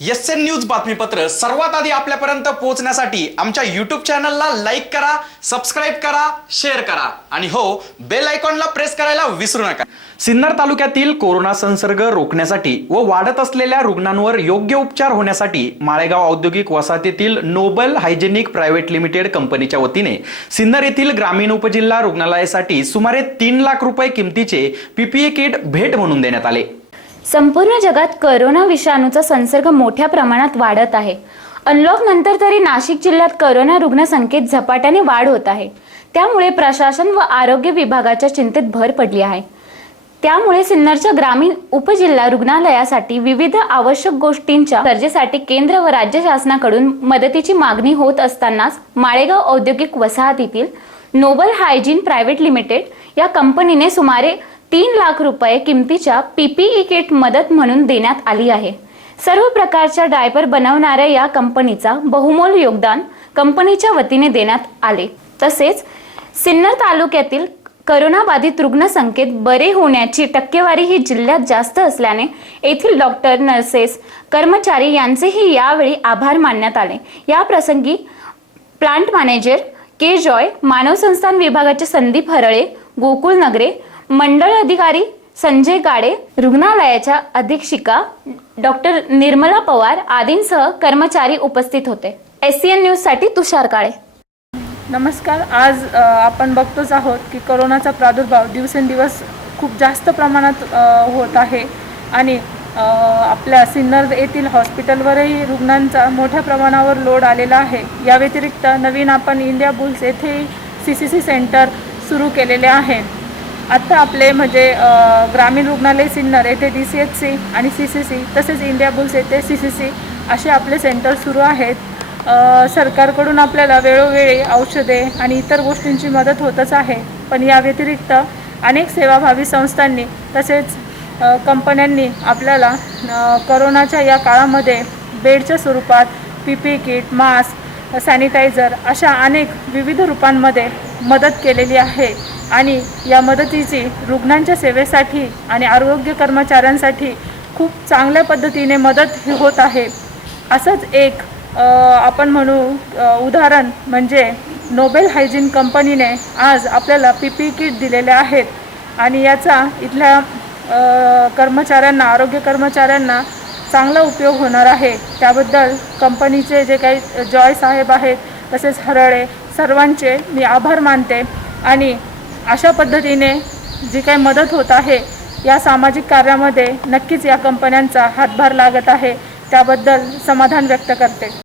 S N news बातमीपत्र सर्वात आधी आपल्यापर्यंत पोहोचण्यासाठी आमच्या युट्यूब चॅनलला लाईक करा सबस्क्राईब करा शेअर करा. आणि हो बेल आयकॉनला प्रेस करायला विसरू नका. सिन्नर तालुक्यातील कोरोना संसर्ग रोखण्यासाठी व वाढत असलेल्या रुग्णांवर योग्य उपचार होण्यासाठी माळेगाव औद्योगिक वसाहतीतील नोबल हायजेनिक प्रायव्हेट लिमिटेड कंपनीच्या वतीने सिन्नर येथील ग्रामीण उपजिल्हा रुग्णालयासाठी सुमारे तीन लाख रुपये किमतीचे पीपीई किट भेट म्हणून देण्यात आले. संपूर्ण जगात करोना विषाणूचा संसर्ग मोठ्या प्रमाणात वाढत आहे. अनलॉक नंतर तरी नाशिक जिल्ह्यात करोना रुग्णसंख्येत झपाट्याने वाढ होत आहे. त्यामुळे प्रशासन व आरोग्य विभागाच्या चिंतेत भर पडली आहे. त्यामुळे सिन्नरच्या ग्रामीण उपजिल्हा रुग्णालयासाठी विविध आवश्यक गोष्टींच्या गरजेसाठी केंद्र व राज्य शासनाकडून मदतीची मागणी होत असतानाच माळेगाव औद्योगिक वसाहतीतील नोबल हायजीन प्रायव्हेट लिमिटेड या कंपनीने सुमारे तीन लाख रुपये किमतीच्या पीपीई किट मदत म्हणून देण्यात आली आहे. सर्व प्रकारच्या डायपर बनवणाऱ्या या कंपनीचा बहुमोल योगदान कंपनीच्या वतीने देण्यात आले. तसेच सिन्नर तालुक्यातील करोनाबाधित रुग्णसंख्येत बरे होण्याची टक्केवारी ही जिल्ह्यात जास्त असल्याने येथील डॉक्टर नर्सेस कर्मचारी यांचेही यावेळी आभार मानण्यात आले. या प्रसंगी प्लांट मॅनेजर के जॉय मानव संस्थान विभागाचे संदीप हरळे गोकुळ नगरे मंडळ अधिकारी संजय गाडे रुग्णालयाच्या अधीक्षिका डॉक्टर निर्मला पवार आदींसह कर्मचारी उपस्थित होते. एस सी एन न्यूजसाठी तुषार काळे. नमस्कार. आज आपण बघतोच आहोत की करोनाचा प्रादुर्भाव दिवसेंदिवस खूप जास्त प्रमाणात होत आहे आणि आपल्या सिन्नर येथील हॉस्पिटलवरही रुग्णांचा मोठ्या प्रमाणावर लोड आलेला आहे. या व्यतिरिक्त नवीन आपण इंडिया बुल्स येथेही सी सी सी सेंटर सुरू केलेले आहे. आत्ता आपले म्हणजे ग्रामीण रुग्णालय सिन्नर येथे डी सी एच सी आणि सी सी सी तसेच इंडिया बुल्स येथे सी सी सी असे आपले सेंटर सुरू आहेत. सरकारकडून आपल्याला वेळोवेळी औषधे आणि इतर गोष्टींची मदत होतच आहे. पण या व्यतिरिक्त अनेक सेवाभावी संस्थांनी तसेच कंपन्यांनी आपल्याला करोनाच्या या काळामध्ये बेडच्या स्वरूपात P P kit mask sanitiser अशा अनेक विविध रूपांमध्ये मदत केलेली आहे. आणि या मदतीची रुग्णांच्या सेवेसाठी आणि आरोग्य कर्मचाऱ्यांसाठी खूप चांगल्या पद्धतीने मदत होत आहे. असंच एक आपण म्हणू उदाहरण म्हणजे नोबेल हायजीन कंपनीने आज आपल्याला पी पी किट दिलेले आहेत. आणि याचा इथल्या कर्मचाऱ्यांना आरोग्य कर्मचाऱ्यांना चांगला उपयोग होणार आहे. त्याबद्दल कंपनीचे जे काही जॉय साहेब आहेत तसेच हरळे सर्वांचे मी आभार मानते आणि अशा पद्धतीने जी काही मदत होत आहे या सामाजिक कार्यामध्ये नक्कीच या कंपन्यांचा हातभार लागत आहे. त्याबद्दल समाधान व्यक्त करते.